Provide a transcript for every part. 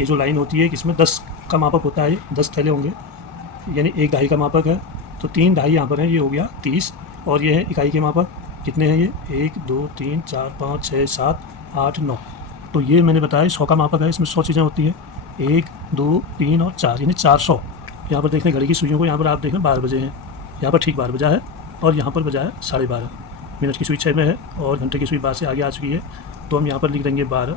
ये जो लाइन होती है इसमें 10 का मापक होता है, 10 थैले होंगे, यानी एक दहाई का मापक है तो 3 दहाई यहाँ पर है, ये हो गया 30। और ये है इकाई के मापक, कितने हैं ये 1 2 3 4 5 6 7 8 9। तो ये मैंने बताया 100 का मापक है, इसमें 100 चीज़ें होती हैं, 1 2 3 और 4 यानी 400। यहाँ पर देख रहे हैं घड़ी की सुइयों को, यहाँ पर आप देख रहे हैं 12 बजे हैं, यहाँ पर ठीक 12 बजा है और यहाँ पर बजा है 12:30। मिनट की सुई 6 में है और घंटे की सुई 12 से आगे आ चुकी है, तो हम यहाँ पर लिख देंगे 12,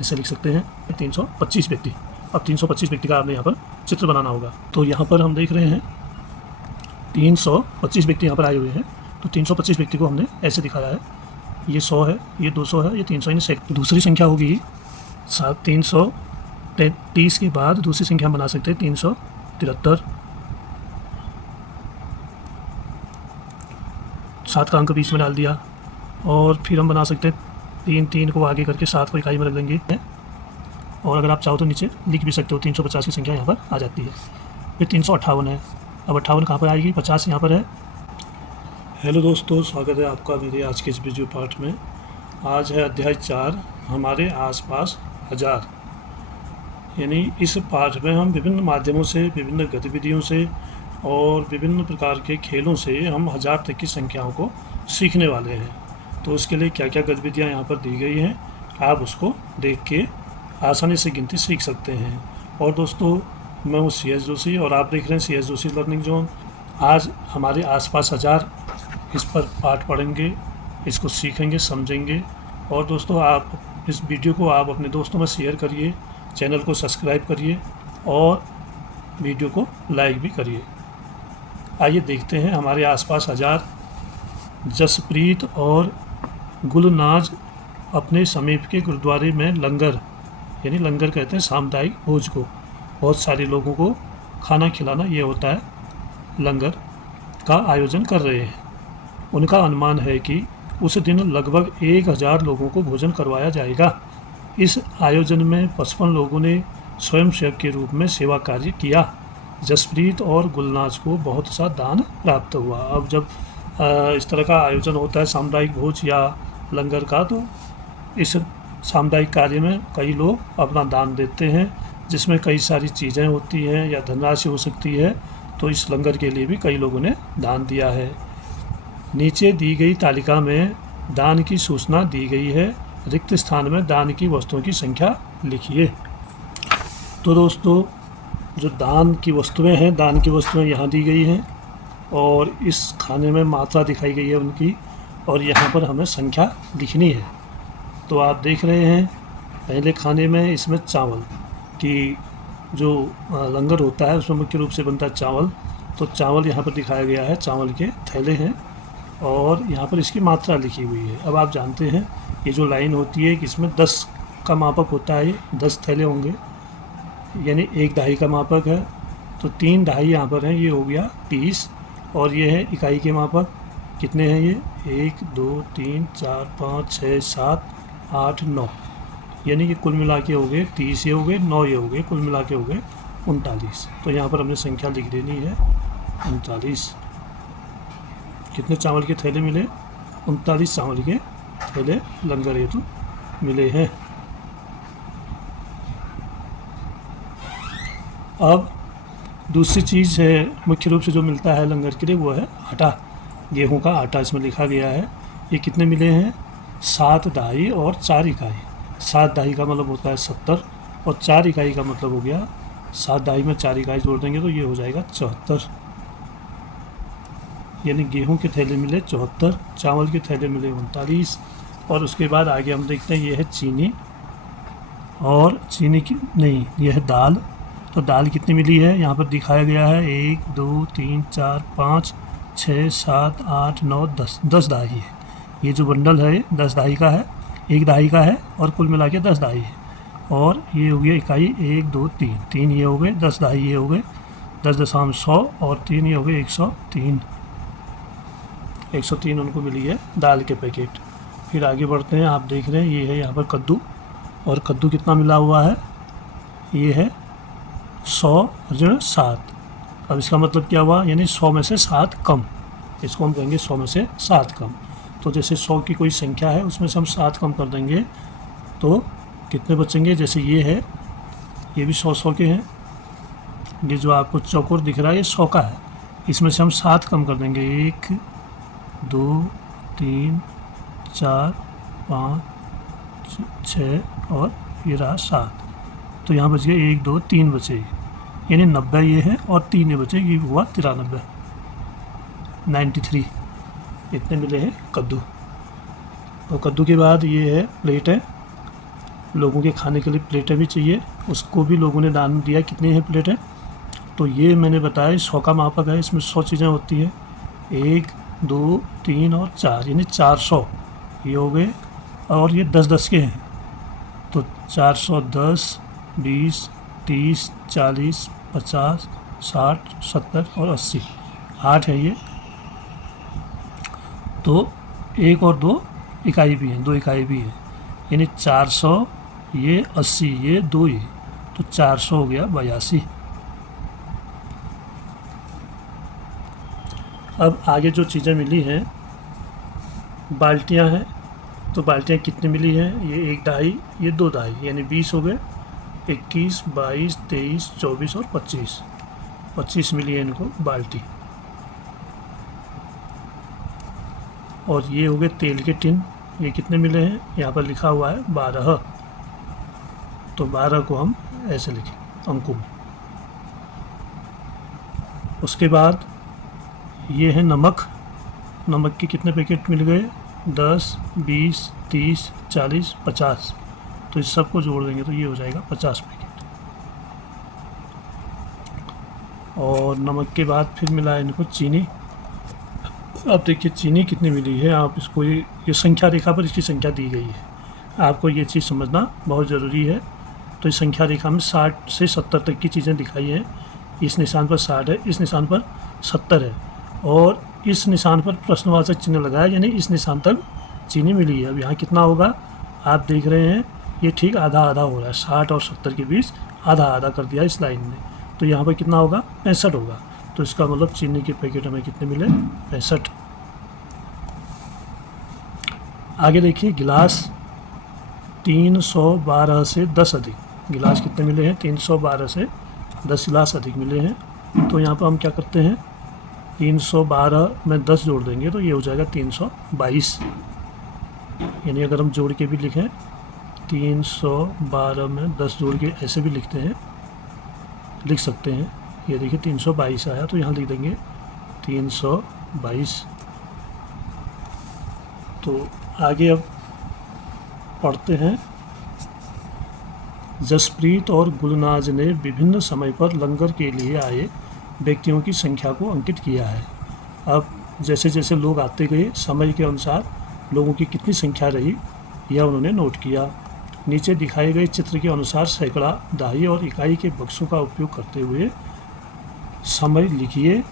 ऐसे लिख सकते हैं 325 व्यक्ति। अब 325 व्यक्ति का आपने यहाँ पर चित्र बनाना होगा। तो यहाँ पर हम देख रहे हैं 325 व्यक्ति यहाँ पर आए हुए हैं, तो 325 व्यक्ति को हमने ऐसे दिखाया है, ये 100 है, ये 200 है, ये 300 यानी दूसरी संख्या होगी 333 के बाद दूसरी संख्या हम बना सकते हैं 373। 7 का अंक बीच में डाल दिया और फिर हम बना सकते हैं 3 को आगे करके 7 को इकाई में रख देंगे, और अगर आप चाहो तो नीचे लिख भी सकते हो, 350 की संख्या यहाँ पर आ जाती है। फिर 358 है, अब 58 कहाँ पर आएगी, 50 यहाँ पर है। हेलो दोस्तों, स्वागत है आपका मेरे आज के इस वीडियो पार्ट में। आज है अध्याय 4, हमारे आसपास 1000। यानी इस पाठ में हम विभिन्न माध्यमों से, विभिन्न गतिविधियों से और विभिन्न प्रकार के खेलों से हम 1000 तक की संख्याओं को सीखने वाले हैं। तो उसके लिए क्या क्या गतिविधियां यहाँ पर दी गई हैं, आप उसको देख के आसानी से गिनती सीख सकते हैं। और दोस्तों, मैं हूँ CS जोशी और आप देख रहे हैं CS जोशी लर्निंग जोन। आज हमारे आसपास 1000, इस पर पाठ पढ़ेंगे, इसको सीखेंगे, समझेंगे। और दोस्तों, आप इस वीडियो को आप अपने दोस्तों में शेयर करिए, चैनल को सब्सक्राइब करिए और वीडियो को लाइक भी करिए। आइए देखते हैं हमारे आसपास 1000। जसप्रीत और गुलनाज अपने समीप के गुरुद्वारे में लंगर, यानी लंगर कहते हैं सामुदायिक भोज को, बहुत सारे लोगों को खाना खिलाना, ये होता है लंगर का आयोजन कर रहे हैं। उनका अनुमान है कि उस दिन लगभग 1000 लोगों को भोजन करवाया जाएगा। इस आयोजन में 55 लोगों ने स्वयंसेवक के रूप में सेवा कार्य किया। जसप्रीत और गुलनाज को बहुत सा दान प्राप्त हुआ। अब जब इस तरह का आयोजन होता है सामुदायिक भोज या लंगर का, तो इस सामुदायिक कार्य में कई लोग अपना दान देते हैं, जिसमें कई सारी चीज़ें होती हैं या धनराशि हो सकती है। तो इस लंगर के लिए भी कई लोगों ने दान दिया है। नीचे दी गई तालिका में दान की सूचना दी गई है, रिक्त स्थान में दान की वस्तुओं की संख्या लिखिए। तो दोस्तों, जो दान की वस्तुएं हैं, दान की वस्तुएं यहाँ दी गई हैं और इस खाने में मात्रा दिखाई गई है उनकी, और यहाँ पर हमें संख्या लिखनी है। तो आप देख रहे हैं पहले खाने में इसमें चावल की, जो लंगर होता है उसमें मुख्य रूप से बनता है चावल, तो चावल यहाँ पर दिखाया गया है, चावल के थैले हैं और यहाँ पर इसकी मात्रा लिखी हुई है। अब आप जानते हैं ये जो लाइन होती है कि इसमें 10 का मापक होता है, ये 10 थैले होंगे, यानी एक दहाई का मापक है, तो 3 दहाई यहाँ पर हैं, ये हो गया 30। और ये है इकाई के मापक, कितने हैं ये 1 2 3 4 5 6 7 8 9, यानी कि कुल मिला के हो गए 30, ये हो गए 9, ये हो गए, कुल मिला के हो गए 39। तो यहाँ पर हमने संख्या लिख देनी है 39। कितने चावल के थैले मिले, 39 चावल के थैले लंगर हेतु मिले हैं। अब दूसरी चीज़ है मुख्य रूप से जो मिलता है लंगर के लिए, वो है आटा, गेहूं का आटा इसमें लिखा गया है। ये कितने मिले हैं, 7 दहाई और 4 इकाई। 7 दहाई का मतलब होता है 70 और 4 इकाई का मतलब हो गया, 7 दहाई में 4 इकाई जोड़ देंगे तो ये हो जाएगा 74। यानी गेहूं के थैले मिले 74, चावल के थैले मिले 39। और उसके बाद आगे हम देखते हैं ये है चीनी, और चीनी की नहीं, ये है दाल। तो दाल कितनी मिली है, यहाँ पर दिखाया गया है 1 2 3 4 5 6 7 8 9 10, 10 दहाई है। ये जो बंडल है 10 दहाई का है, 1 दहाई का है और कुल मिला के 10 दहाई है। और ये हो गया इकाई 1 2 3, 3 ये हो गए, 10 दहाई ये हो गए 10.100 और 3 ये हो गए 103। 103 उनको मिली है दाल के पैकेट। फिर आगे बढ़ते हैं, आप देख रहे हैं ये है यहाँ पर कद्दू, और कद्दू कितना मिला हुआ है, ये है 100 ऋण 7। अब इसका मतलब क्या हुआ, यानी 100 में से 7 कम, इसको हम कहेंगे 100 में से 7 कम। तो जैसे 100 की कोई संख्या है उसमें से हम 7 कम कर देंगे तो कितने बचेंगे। जैसे ये है, ये भी 100 के हैं, ये जो आपको चौकोर दिख रहा है ये 100 का है, इसमें से हम 7 कम कर देंगे। 1 2 3 4 5 6 और ये रहा 7, तो यहाँ बच गए 1 2 3 बचे, यानी 90 ये है और 3 ये बचे, ये हुआ 93, 93 इतने मिले हैं कद्दू। और कद्दू के बाद ये है प्लेट है, लोगों के खाने के लिए प्लेटें भी चाहिए, उसको भी लोगों ने दान दिया। कितनी है प्लेटें, तो ये मैंने बताया 100 का मापक है, इसमें 100 चीज़ें होती है, 1 2 3 और 4 यानी 400 ये हो गए। और ये 10-10 के हैं, तो 410 20 30 40 50 60 70 और 80, 8 है ये। तो 1 और 2 इकाई भी है, 2 इकाई भी है, यानी 400 ये 80 ये 2 ये, तो 400 हो गया 82। अब आगे जो चीज़ें मिली हैं, बाल्टियां हैं, तो बाल्टियां कितनी मिली हैं, ये 1 दहाई ये 2 दहाई, यानी 20 हो गए, 21 22 23 24 और 25 मिली है इनको बाल्टी। और ये हो गए तेल के टिन, ये कितने मिले हैं, यहाँ पर लिखा हुआ है 12, तो 12 को हम ऐसे लिखें अंकों में। उसके बाद ये है नमक, नमक के कितने पैकेट मिल गए, 10 20 30 40 50, तो इस सब को जोड़ देंगे तो ये हो जाएगा 50 पैकेट। और नमक के बाद फिर मिला है इनको चीनी। अब देखिए चीनी कितनी मिली है, आप इसको ये संख्या रेखा पर इसकी संख्या दी गई है, आपको ये चीज़ समझना बहुत ज़रूरी है। तो इस संख्या रेखा में 60 से 70 तक की चीज़ें दिखाई हैं, इस निशान पर 60 है, इस निशान पर 70 है, और इस निशान पर प्रश्नवाचक चिन्ह लगा है, यानी इस निशान तक चीनी मिली है। अब यहाँ कितना होगा, आप देख रहे हैं ये ठीक आधा आधा हो रहा है, 60 और 70 के बीच आधा आधा कर दिया इस लाइन ने, तो यहाँ पर कितना होगा 65 होगा। तो इसका मतलब चीनी के पैकेट हमें कितने मिले, 65। आगे देखिए गिलास, 312 से 10 अधिक गिलास कितने मिले हैं, 312 से 10 गिलास अधिक मिले हैं। तो यहाँ पर हम क्या करते हैं, 312 में 10 जोड़ देंगे तो ये हो जाएगा 322, यानी अगर हम जोड़ के भी लिखें 312 में 10 जोड़ के ऐसे भी लिख सकते हैं। ये देखिए 322 आया, तो यहाँ लिख देंगे 322। तो आगे अब पढ़ते हैं। जसप्रीत और गुलनाज ने विभिन्न समय पर लंगर के लिए आए व्यक्तियों की संख्या को अंकित किया है। अब जैसे जैसे लोग आते गए, समय के अनुसार लोगों की कितनी संख्या रही यह उन्होंने नोट किया। नीचे दिखाए गए चित्र के अनुसार सैकड़ा, दहाई और इकाई के बक्सों का उपयोग करते हुए समय लिखिए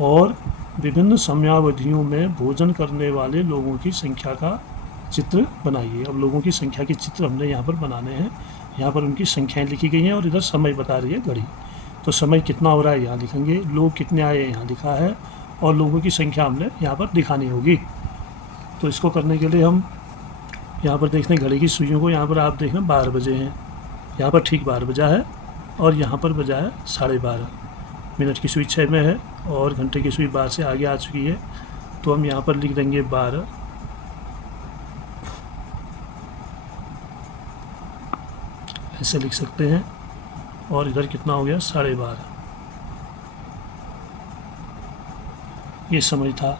और विभिन्न समयावधियों में भोजन करने वाले लोगों की संख्या का चित्र बनाइए। अब लोगों की संख्या के चित्र हमने यहाँ पर बनाने हैं, यहाँ पर उनकी संख्याएं लिखी गई हैं और इधर समय बता रही है घड़ी। तो समय कितना हो रहा है यहाँ लिखेंगे, लोग कितने आए यहाँ लिखा है, और लोगों की संख्या हमने यहाँ पर दिखानी होगी। तो इसको करने के लिए हम यहाँ पर देखते हैं घड़ी की सुइयों को, यहाँ पर आप देखें 12 बजे हैं, यहाँ पर ठीक 12 बजा है, और यहाँ पर बजा है 12:30। मिनट की सुई 6 में है और घंटे की सुई 12 से आगे आ चुकी है, तो हम यहाँ पर लिख देंगे 12, ऐसे लिख सकते हैं। और इधर कितना हो गया 12:30, ये समय था।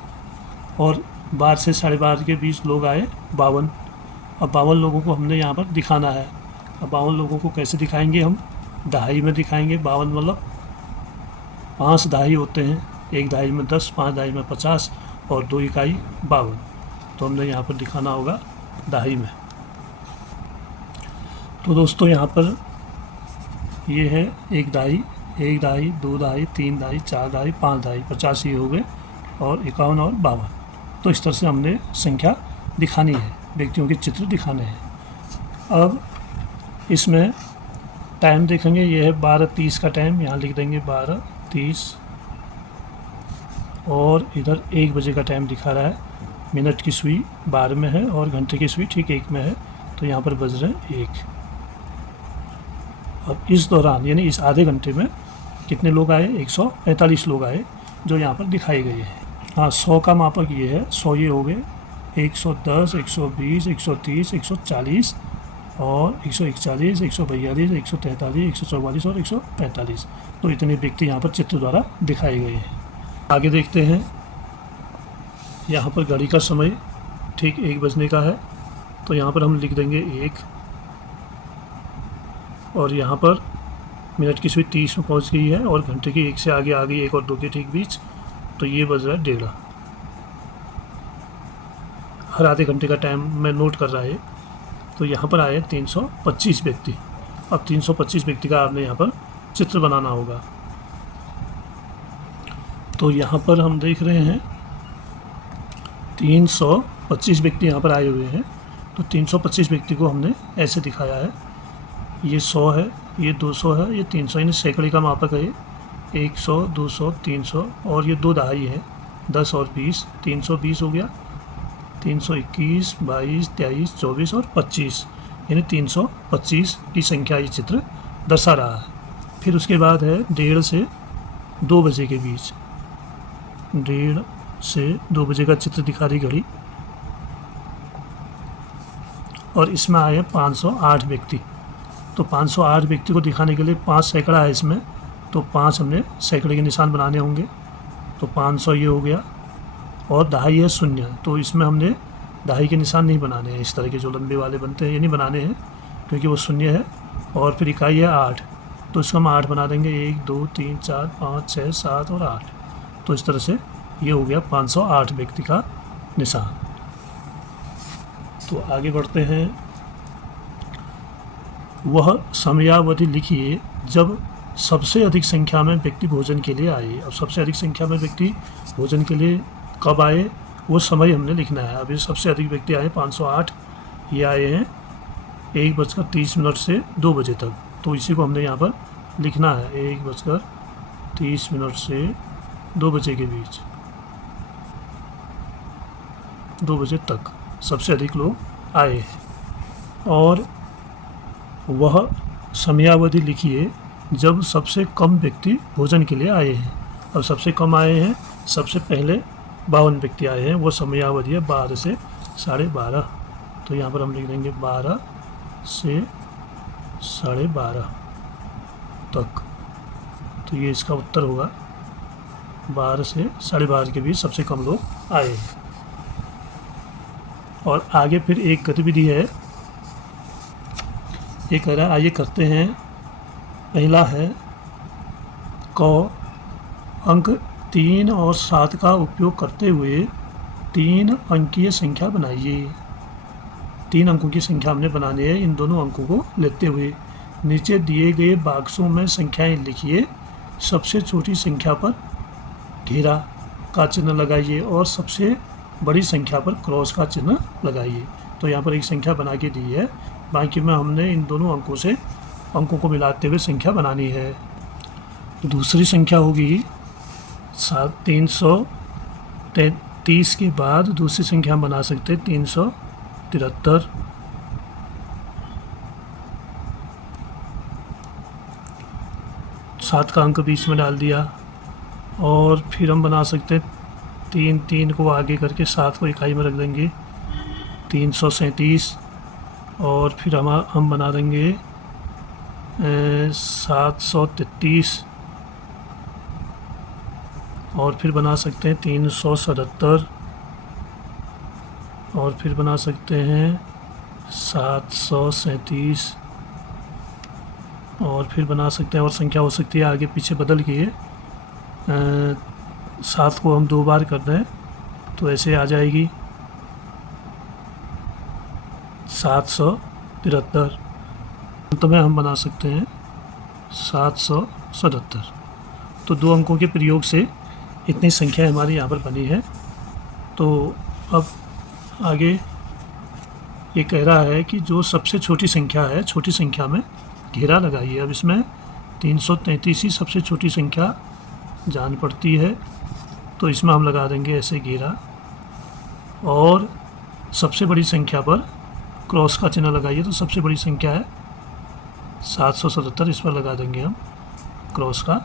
और 12 से 12:30 के बीच लोग आए 52। अब 52 लोगों को हमने यहाँ पर दिखाना है। अब 52 लोगों को कैसे दिखाएंगे, हम दहाई में दिखाएंगे। 52 मतलब 5 दहाई होते हैं, 1 दहाई में 10, 5 दहाई में 50 और 2 इकाई 52, तो हमने यहाँ पर दिखाना होगा दहाई में। तो दोस्तों यहाँ पर ये है 1 दहाई, 1 दहाई, 2 दहाई, 3 दहाई, 4 दहाई, 5 दहाई, 50 ये हो गए, और 51 और 52। तो इस तरह से हमने संख्या दिखानी है, व्यक्तियों के चित्र दिखाने हैं। अब इसमें टाइम देखेंगे, ये है 12:30 का टाइम, यहाँ लिख देंगे 12:30, और इधर 1 बजे का टाइम दिखा रहा है, मिनट की सुई 12 में है और घंटे की सुई ठीक 1 में है, तो यहाँ पर बज रहे हैं 1। अब इस दौरान यानी इस आधे घंटे में कितने लोग आए? 145 लोग आए, जो यहाँ पर दिखाए गए हैं। हाँ, 100 का मापक ये है, 100 ये हो गए, 110, 120, 130, 140 और 141, 142, 143, 144 और 145। तो इतने व्यक्ति यहाँ पर चित्र द्वारा दिखाए गए हैं। आगे देखते हैं। यहाँ पर घड़ी का समय ठीक 1 बजने का है, तो यहाँ पर हम लिख देंगे 1 और यहाँ पर मिनट की सुई 30 में पहुँच गई है और घंटे की 1 से आगे आ गई, 1 और 2 के ठीक बीच, तो ये बज रहा है 1:30। हर आधे घंटे का टाइम मैं नोट कर रहा है। तो यहाँ पर आए 325 व्यक्ति। अब 325 व्यक्ति का आपने यहाँ पर चित्र बनाना होगा। तो यहाँ पर हम देख रहे हैं 325 व्यक्ति यहाँ पर आए हुए हैं। तो 325 व्यक्ति को हमने ऐसे दिखाया है, ये 100 है, ये 200 है, ये 300, यानी सैकड़े का मापक है। 100, 200, 300 और ये 2 दहाई है, 10 और 20, 320 हो गया। 321, 22, 23, 24 और 25, यानी 325 की संख्या ये चित्र दर्शा रहा है। फिर उसके बाद है 1:30 से 2 बजे के बीच, 1:30 से 2 बजे का चित्र दिखा रही घड़ी। और इसमें आए 508 व्यक्ति। तो 508 व्यक्ति को दिखाने के लिए 5 सैकड़ा है इसमें, तो 5 हमने सैकड़े के निशान बनाने होंगे। तो 500 ये हो गया और दहाई है 0, तो इसमें हमने दहाई के निशान नहीं बनाने हैं। इस तरह के जो लंबे वाले बनते हैं ये नहीं बनाने हैं, क्योंकि वो 0 है। और फिर इकाई है 8, तो इसको हम 8 बना देंगे, 1, 2, 3, 4, 5, 6, 7 और 8। तो इस तरह से ये हो गया 508 व्यक्ति का निशान। तो आगे बढ़ते हैं। वह समयावधि लिखिए जब सबसे अधिक संख्या में व्यक्ति भोजन के लिए आए। अब सबसे अधिक संख्या में व्यक्ति भोजन के लिए कब आए, वो समय हमने लिखना है। अभी सबसे अधिक व्यक्ति आए 508, ये आए हैं 1:30 से 2 बजे तक। तो इसी को हमने यहाँ पर लिखना है, 1:30 से 2 बजे के बीच, 2 बजे तक सबसे अधिक लोग आए हैं। और वह समयावधि लिखिए जब सबसे कम व्यक्ति भोजन के लिए आए हैं। अब सबसे कम आए हैं, सबसे पहले 52 व्यक्ति आए हैं, वो समयावधि है 12 से 12:30। तो यहाँ पर हम लिख देंगे 12 से 12:30 तक। तो ये इसका उत्तर होगा, 12 से 12:30 के बीच सबसे कम लोग आए हैं। और आगे फिर एक गतिविधि है, ये कह रहा है, आइए करते हैं। पहला है क, अंक 3 और 7 का उपयोग करते हुए 3 अंकीय संख्या बनाइए। 3 अंकों की संख्या हमने बनानी है, इन दोनों अंकों को लेते हुए नीचे दिए गए बॉक्सों में संख्याएं लिखिए। सबसे छोटी संख्या पर घेरा का चिन्ह लगाइए और सबसे बड़ी संख्या पर क्रॉस का चिन्ह लगाइए। तो यहाँ पर एक संख्या बना के दी है, बाकी में हमने इन दोनों अंकों को मिलाते हुए संख्या बनानी है। दूसरी संख्या होगी 333 के बाद दूसरी संख्या हम बना सकते हैं 373। 7 का अंक बीच में डाल दिया। और फिर हम बना सकते हैं 3 को आगे करके 7 को इकाई में रख देंगे, 337। और फिर हम बना देंगे 733। और फिर बना सकते हैं 377। और फिर बना सकते हैं 737। और फिर बना सकते हैं, और संख्या हो सकती है आगे पीछे बदल के 7 को हम 2 बार कर दें तो ऐसे आ जाएगी 773। अंत में हम बना सकते हैं 777। तो 2 अंकों के प्रयोग से इतनी संख्या हमारी यहाँ पर बनी है। तो अब आगे ये कह रहा है कि जो सबसे छोटी संख्या है, छोटी संख्या में घेरा लगाइए। अब इसमें 333 ही सबसे छोटी संख्या जान पड़ती है, तो इसमें हम लगा देंगे ऐसे घेरा। और सबसे बड़ी संख्या पर क्रॉस का चिन्ह लगाइए। तो सबसे बड़ी संख्या है 777, इस पर लगा देंगे हम क्रॉस का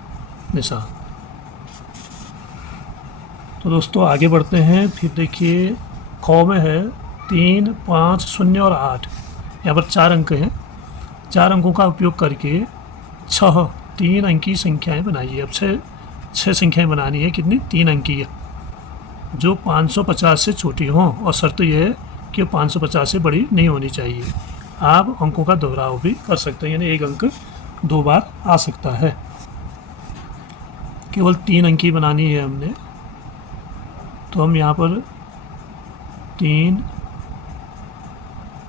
निशान। तो दोस्तों आगे बढ़ते हैं। फिर देखिए ख में है 3, 5, 0 और 8। यहाँ पर 4 अंक हैं। 4 अंकों का उपयोग करके 6 3 अंकी संख्याएं बनाइए। अब 6 संख्याएं बनानी है। कितनी? 3 अंकी है, जो 550 से छोटी हों, और शर्त यह है कि 550 से बड़ी नहीं होनी चाहिए। आप अंकों का दोहराव भी कर सकते हैं, यानी एक अंक 2 बार आ सकता है। केवल 3 अंकी बनानी है हमने, तो हम यहाँ पर 3,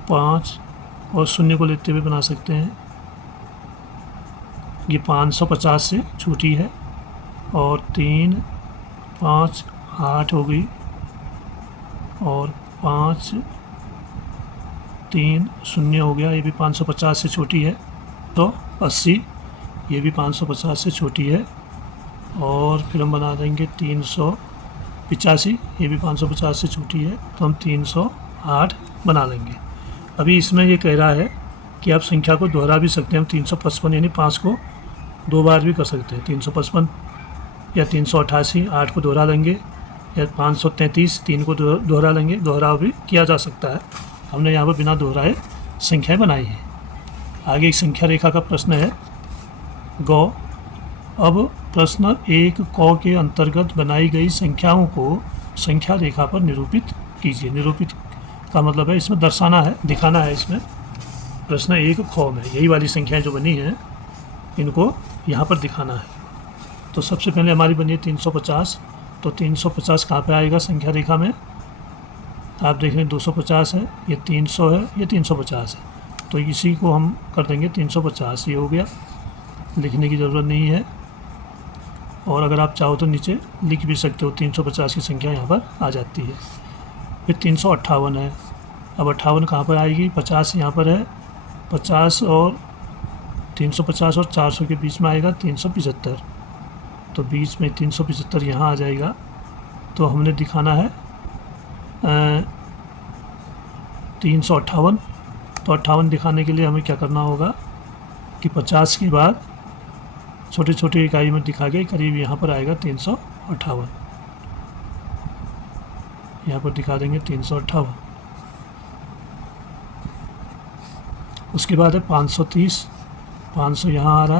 5 और 0 को लेते हुए बना सकते हैं। ये 550 से छोटी है, और 3, 5, 8 हो गई, और 5, 3, 0 हो गया। ये भी 550 से छोटी है। तो 80, ये भी 550 से छोटी है। और फिर हम बना देंगे 385, ये भी 550 से छोटी है। तो हम 308 बना लेंगे। अभी इसमें ये कह रहा है कि आप संख्या को दोहरा भी सकते हैं। हम 355 यानी 5 को 2 बार भी कर सकते हैं। 355 या 388, 8 को दोहरा लेंगे, या 533, 3 को दोहरा लेंगे। दोहराव भी किया जा सकता है। हमने यहाँ पर बिना दोहराए संख्याएं बनाई हैं। आगे एक संख्या रेखा का प्रश्न है गौ। अब प्रश्न 1 क के अंतर्गत बनाई गई संख्याओं को संख्या रेखा पर निरूपित कीजिए। निरूपित का मतलब है इसमें दर्शाना है, दिखाना है। इसमें प्रश्न 1 ख में यही वाली संख्याएं जो बनी हैं, इनको यहाँ पर दिखाना है। तो सबसे पहले हमारी बनी है 350। तो 350 कहाँ पे आएगा संख्या रेखा में? आप देख रहे हैं 250 है, ये 300 है, ये 350 है। तो इसी को हम कर देंगे 350। ये हो गया, लिखने की ज़रूरत नहीं है। और अगर आप चाहो तो नीचे लिख भी सकते हो। 350 की संख्या यहाँ पर आ जाती है। फिर 358 है। अब 58 कहाँ पर आएगी? 50 यहाँ पर है। 50 और 350 और 400 के बीच में आएगा 375। तो बीच में 375 यहाँ आ जाएगा। तो हमने दिखाना है 358। तो 58 दिखाने के लिए हमें क्या करना होगा कि 50 के बाद छोटे छोटे इकाई में दिखा के करीब यहाँ पर आएगा 358। यहाँ पर दिखा देंगे 358। उसके बाद है 530। 500 यहाँ आ रहा।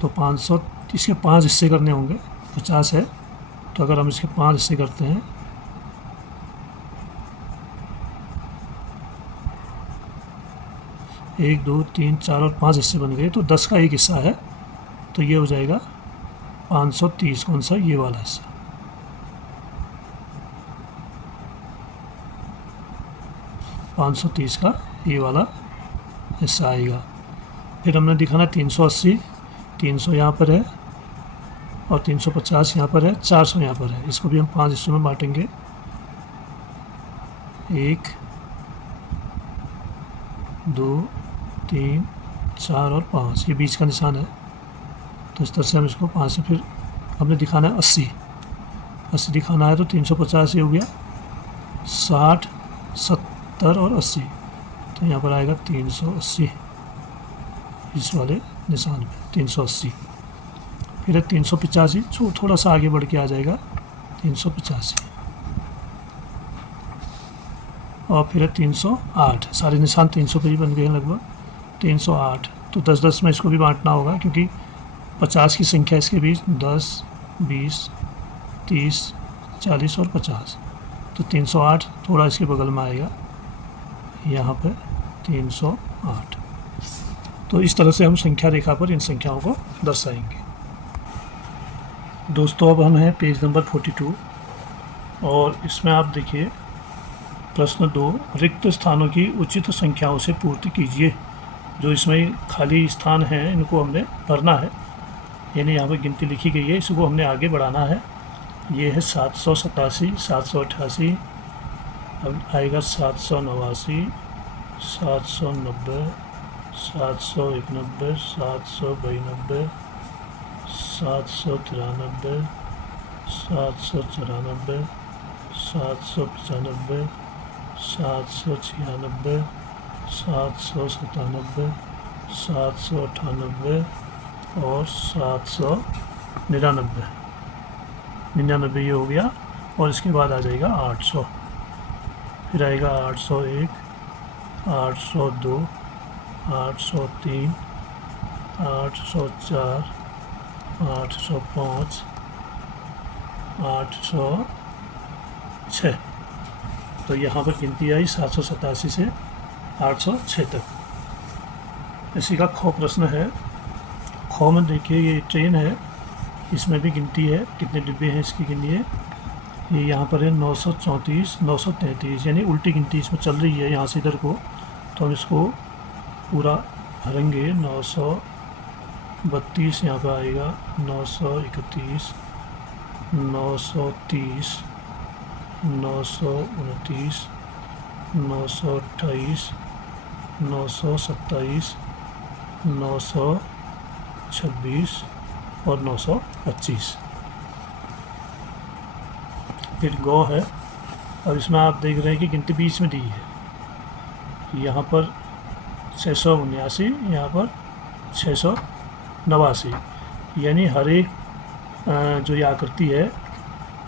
तो 500, इसके 5 हिस्से करने होंगे। 50 है, तो अगर हम इसके 5 हिस्से करते हैं, एक, 2, 3, 4 और 5 हिस्से बन गए। तो 10 का एक हिस्सा है, तो ये हो जाएगा 530। कौन सा? ये वाला हिस्सा। $530 का ये वाला हिस्सा आएगा। फिर हमने दिखाना 380। 300 यहाँ पर है, और 350 यहाँ पर है, 400 यहाँ पर है। इसको भी हम 5 हिस्सों में बांटेंगे। 1, 2, 3, 4 और 5। ये बीच का निशान है। तो इस तरह से हम इसको 5 से, फिर हमने दिखाना है 80। 80 दिखाना है, तो 350 ये हो गया। 60, 70 और 80। तो यहाँ पर आएगा 380, इस वाले निशान में 380। फिर है 385, थोड़ा सा आगे बढ़ के आ जाएगा 385। और फिर है 308। सारे निशान 300 पे ही बन गए हैं लगभग। 308। तो 10-10 में इसको भी बांटना होगा, क्योंकि 50 की संख्या इसके बीच 10, 20, 30, 40 और 50। तो 308 थोड़ा इसके बगल में आएगा, यहाँ पे 308। तो इस तरह से हम संख्या रेखा पर इन संख्याओं को दर्शाएंगे। दोस्तों अब हम हैं पेज नंबर 42, और इसमें आप देखिए प्रश्न 2, रिक्त स्थानों की उचित संख्याओं से पूर्ति कीजिए। जो इसमें खाली स्थान हैं इनको हमने भरना है, यानी यहाँ पर गिनती लिखी गई है, इसको हमने आगे बढ़ाना है। ये है 787, 788, अब आएगा 789, 790, 791, 792, 793, 794, 795, 796, 797, 798 और 799। 99 ये हो गया और इसके बाद आ जाएगा 800, फिर आएगा 801, 802, 803, 804, 805, 806। तो यहाँ पर गिनती आई 787 से 806 तक। इसी का खो प्रश्न है। खो में देखिए ये ट्रेन है, इसमें भी गिनती है, कितने डिब्बे हैं इसकी गिनिए। ये यहाँ पर है 934, 933, यानी उल्टी गिनती इसमें चल रही है यहाँ से इधर को। तो हम इसको पूरा भरेंगे। 932 यहाँ पर आएगा, 931, 930, 929, 928, 927, 926 और 925। फिर गो है और इसमें आप देख रहे हैं कि गिनती बीच में दी है। यहाँ पर 679, यहाँ पर 689, यानी हर एक जो ये आकृति है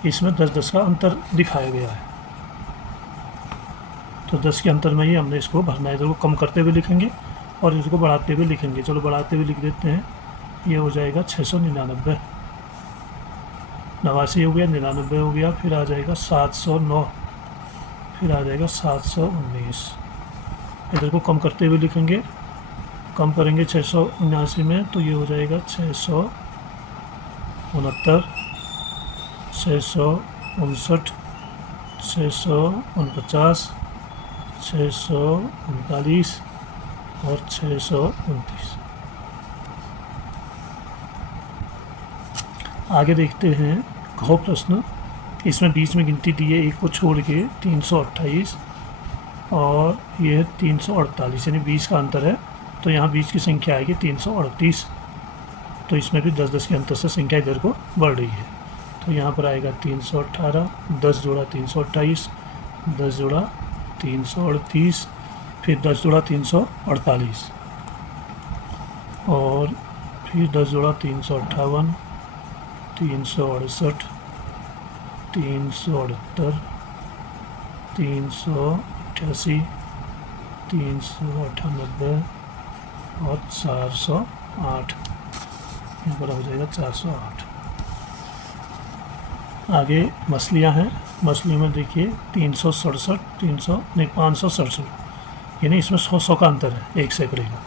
इसमें 10-10 का अंतर दिखाया गया है। तो 10 के अंतर में ही हमने इसको भरना है। इधर को कम करते हुए लिखेंगे और इसको बढ़ाते हुए लिखेंगे। चलो बढ़ाते हुए लिख देते हैं। ये हो जाएगा 699, 89 हो गया, 99 हो गया, फिर आ जाएगा 709, फिर आ जाएगा 719। इधर को कम करते हुए लिखेंगे। कम करेंगे 679 में तो ये हो जाएगा 669, 659, 649, 639 और 629। आगे देखते हैं घ प्रश्न। इसमें बीच में गिनती दी है, एक को छोड़ के 328 और ये है 348, यानी 20 का अंतर है। तो यहाँ बीच की संख्या आएगी 338। तो इसमें भी 10-10 के अंतर से संख्या इधर को बढ़ रही है। तो यहाँ पर आएगा 318, 10 जोड़ा 328, 10 जोड़ा 338, फिर 10 जोड़ा 348 और फिर 10 जोड़ा 358, 368, 368, 388, 398 और 408। यहाँ पर हो जाएगा 408। आगे मछलियाँ हैं। मछलियों में देखिए 367, 567, यानी इसमें 100 का अंतर है, एक सैकड़े का।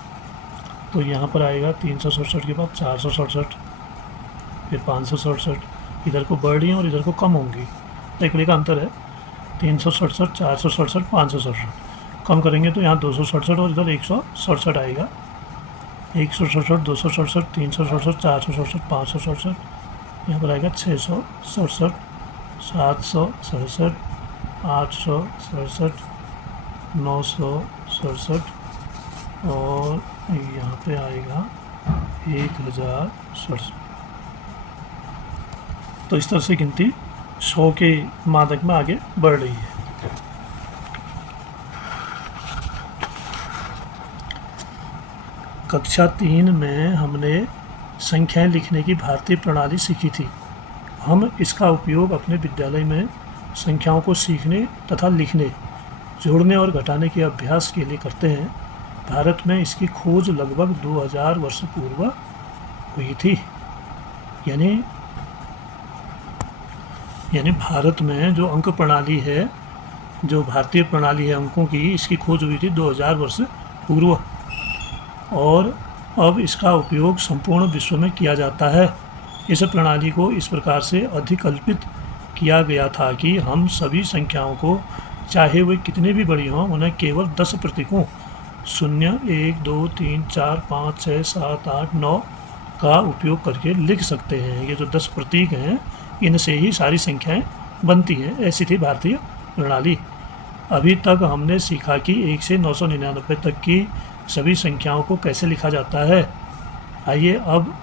तो यहाँ पर आएगा 367 के बाद 467, फिर 567। इधर को बढ़ रही हैं और इधर को कम होंगी, सैकड़े का अंतर है। 367, 467, 567। कम करेंगे तो यहाँ 267 और इधर 167 आएगा। 167, 267, 367, 467, 567। यहाँ पर आएगा 667, 767, 867, 967 और यहाँ पे आएगा 1067। तो इस तरह से गिनती 100 के मादक में आगे बढ़ रही है। कक्षा 3 में हमने संख्याएं लिखने की भारतीय प्रणाली सीखी थी। हम इसका उपयोग अपने विद्यालय में संख्याओं को सीखने तथा लिखने, जोड़ने और घटाने के अभ्यास के लिए करते हैं। भारत में इसकी खोज लगभग 2000 वर्ष पूर्व हुई थी। यानी भारत में जो अंक प्रणाली है, जो भारतीय प्रणाली है अंकों की, इसकी खोज हुई थी 2000 वर्ष पूर्व और अब इसका उपयोग संपूर्ण विश्व में किया जाता है। इस प्रणाली को इस प्रकार से अधिकल्पित किया गया था कि हम सभी संख्याओं को, चाहे वे कितने भी बड़ी हों, उन्हें केवल 10 प्रतीकों 0, 1, 2, 3, 4, 5, 6, 7, 8, 9 का उपयोग करके लिख सकते हैं। ये जो 10 प्रतीक हैं, इनसे ही सारी संख्याएं बनती हैं। ऐसी थी भारतीय प्रणाली। अभी तक हमने सीखा कि 1 से 999 तक की सभी संख्याओं को कैसे लिखा जाता है। आइए अब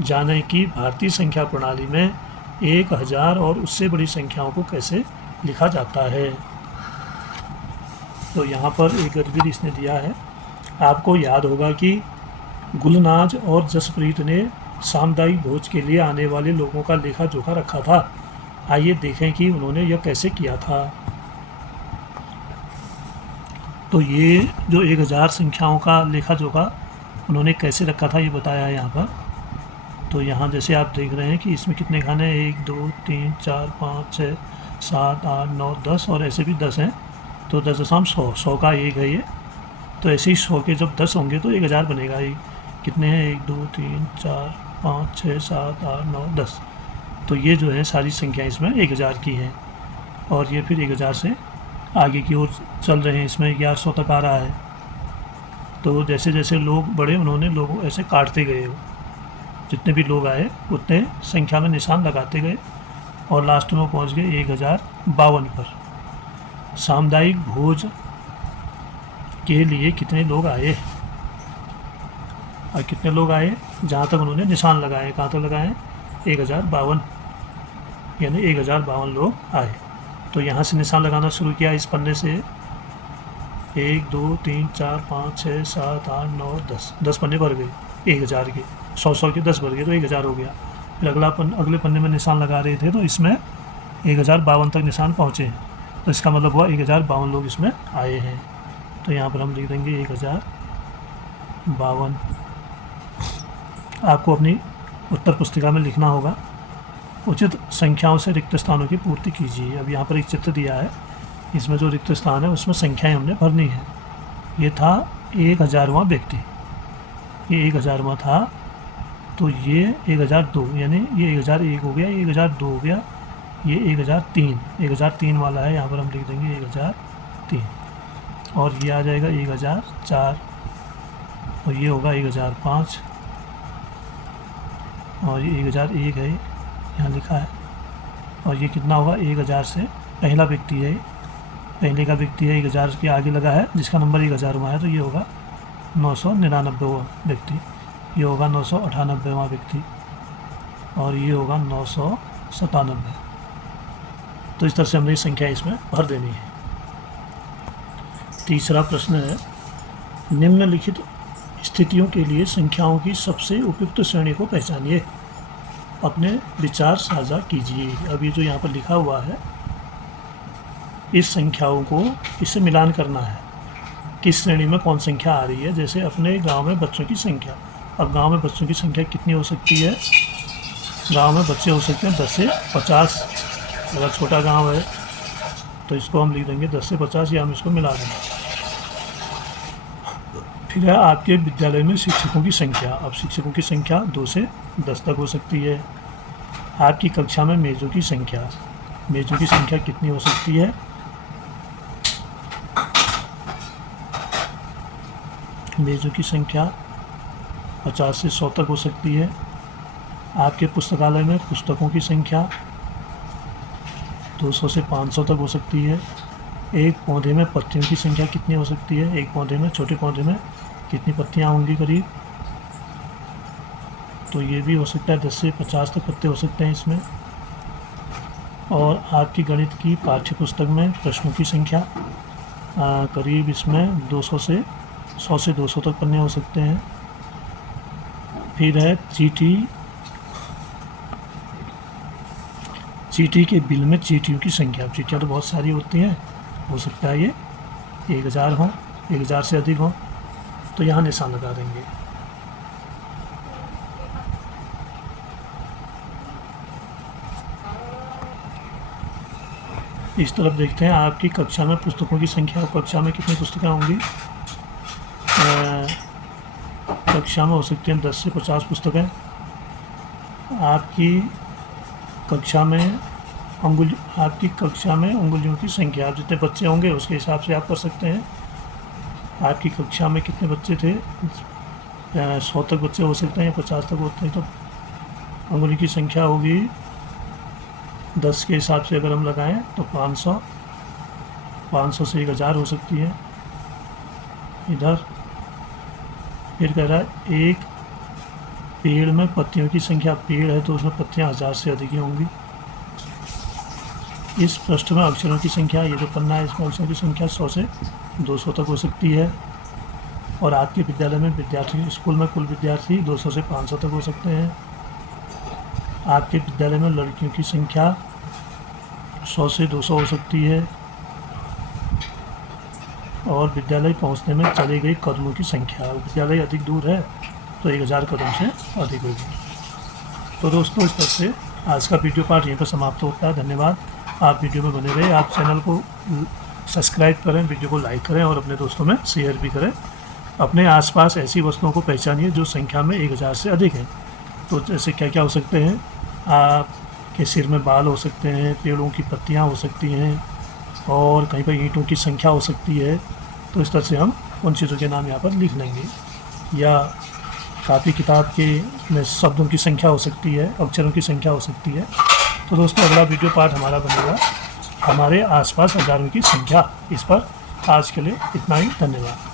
जानें कि भारतीय संख्या प्रणाली में 1000 और उससे बड़ी संख्याओं को कैसे लिखा जाता है। तो यहाँ पर एक गतिविधि इसने दिया है। आपको याद होगा कि गुलनाज और जसप्रीत ने सामुदायिक भोज के लिए आने वाले लोगों का लेखा जोखा रखा था। आइए देखें कि उन्होंने यह कैसे किया था। तो ये जो 1000 संख्याओं का लेखा जोखा उन्होंने कैसे रखा था ये बताया है यहाँ पर। तो यहाँ जैसे आप देख रहे हैं कि इसमें कितने खाने हैं, 1 2 3 4 5 6 7 8 9 10 और ऐसे भी 10 हैं। तो 10.100 100 का 1 है ये। तो ऐसे ही 100 के जब 10 होंगे तो 1000 बनेगा। ये कितने हैं, 1 2 3 4 5 6 7 8 9 10। तो ये जो है सारी संख्या इसमें 1000 की हैं। और ये फिर 1000 से आगे की ओर चल रहे हैं, इसमें 1100 तक आ रहा है। तो जैसे जैसे लोग बढ़े उन्होंने लोग ऐसे काटते गए, जितने भी लोग आए उतने संख्या में निशान लगाते गए और लास्ट में पहुंच गए 1052 पर। सामुदायिक भोज के लिए कितने लोग आए और कितने लोग आए, जहाँ तक उन्होंने निशान लगाए, कहाँ तक लगाए, 1052, यानी 1052 लोग आए। तो यहाँ से निशान लगाना शुरू किया इस पन्ने से। 1 2 3 4 5 6 7 8 9 10 पन्ने भर गए 1000 के। 100 के 10 भर गए तो 1000 हो गया। फिर अगले पन्ने में निशान लगा रहे थे तो इसमें 1052 तक निशान पहुँचे हैं। तो इसका मतलब हुआ 1052 लोग इसमें आए हैं। तो यहाँ पर हम लिख देंगे 1052। आपको अपनी उत्तर पुस्तिका में लिखना होगा, उचित संख्याओं से रिक्त स्थानों की पूर्ति कीजिए। अब यहाँ पर एक चित्र दिया है, इसमें जो रिक्त स्थान है उसमें संख्याएं हमने भरनी है। ये था 1000वां व्यक्ति, ये 1000वां था। तो ये 1002, यानी ये 1001 हो गया, ये 1002 हो गया, ये 1003 वाला है। यहाँ पर हम लिख देंगे 1003। और ये आ जाएगा 1004 और ये होगा 1005 और ये 1001 है, यहाँ लिखा है। और ये कितना होगा, 1000 से पहला व्यक्ति है, पहले का व्यक्ति है, 1000 के आगे लगा है जिसका नंबर 1000वां है। तो ये होगा 999वां व्यक्ति, ये होगा 998वां व्यक्ति और ये होगा 997। तो इस तरह से हमें संख्या इसमें भर देनी है। तीसरा प्रश्न है, निम्नलिखित स्थितियों के लिए संख्याओं की सबसे उपयुक्त श्रेणी को पहचानिए, अपने विचार साझा कीजिए। अब ये जो यहाँ पर लिखा हुआ है, इस संख्याओं को इससे मिलान करना है, किस श्रेणी में कौन संख्या आ रही है। जैसे अपने गांव में बच्चों की संख्या, अब गांव में बच्चों की संख्या कितनी हो सकती है, गांव में बच्चे हो सकते हैं 10 से 50। अगर छोटा गांव है तो इसको हम लिख देंगे 10 से 50, या हम इसको मिला देंगे। फिर है आपके विद्यालय में शिक्षकों की संख्या। अब शिक्षकों की संख्या 2 से 10 तक हो सकती है। आपकी कक्षा में मेज़ों की संख्या, मेज़ों की संख्या कितनी हो सकती है, मेज़ों की संख्या 50 से 100 तक हो सकती है। आपके पुस्तकालय में पुस्तकों की संख्या 200 से 500 तक हो सकती है। एक पौधे में पत्तियों की संख्या कितनी हो सकती है, एक पौधे में, छोटे पौधे में कितनी पत्तियां होंगी करीब, तो ये भी हो सकता है 10 से 50 तक पत्ते हो सकते हैं इसमें। और आपकी गणित की पाठ्य पुस्तक में प्रश्नों की संख्या करीब इसमें 200 से 100 से 200 तक पन्ने हो सकते हैं। फिर है चीटी के बिल में चीटियों की संख्या। चीटियाँ तो बहुत सारी होती हैं, हो सकता है ये 1000 हो, 1000 से अधिक हो, तो यहाँ निशान लगा देंगे। इस तरफ देखते हैं आपकी कक्षा में पुस्तकों की संख्या। कक्षा में कितनी पुस्तकें होंगी, कक्षा में हो सकती हैं 10 से 50 पुस्तकें। आपकी कक्षा में उंगलियों की संख्या, आप जितने बच्चे होंगे उसके हिसाब से आप कर सकते हैं। आपकी कक्षा में कितने बच्चे थे, 100 तक बच्चे हो सकते हैं या 50 तक होते हैं, तो उंगली की संख्या होगी 10 के हिसाब से अगर हम लगाएं तो 500 से 1000 हो सकती है इधर। फिर कह रहा है एक पेड़ में पत्तियों की संख्या, पेड़ है तो उसमें पत्तियां 1000 से अधिक ही होंगी। इस पृष्ठ में अक्षरों की संख्या, ये जो पन्ना है इसमें अक्षरों की संख्या 100 से 200 तक हो सकती है। और आपके विद्यालय में विद्यार्थी, स्कूल में कुल विद्यार्थी 200 से 500 तक हो सकते हैं। आपके विद्यालय में लड़कियों की संख्या 100 से 200 हो सकती है। और विद्यालय पहुंचने में चले गए कदमों की संख्या, विद्यालय अधिक दूर है तो 1000 कदम से अधिक होगी। तो दोस्तों, इस तरह से आज का वीडियो पार्ट यहीं पर समाप्त होता है। धन्यवाद। आप वीडियो में बने रहे, आप चैनल को सब्सक्राइब करें, वीडियो को लाइक करें और अपने दोस्तों में शेयर भी करें। अपने आसपास ऐसी वस्तुओं को पहचानिए जो संख्या में 1000 से अधिक है। तो जैसे क्या क्या हो सकते हैं, आपके सिर में बाल हो सकते हैं, पेड़ों की पत्तियां हो सकती हैं, और कहीं पर ईंटों की संख्या हो सकती है। तो इस तरह से हम उन चीज़ों के नाम यहाँ पर लिख लेंगे। या कापी किताब के में शब्दों की संख्या हो सकती है, अक्षरों की संख्या हो सकती है। तो दोस्तों, अगला वीडियो पार्ट हमारा बनेगा हमारे आसपास हजारों की संख्या। इस पर आज के लिए इतना ही। धन्यवाद।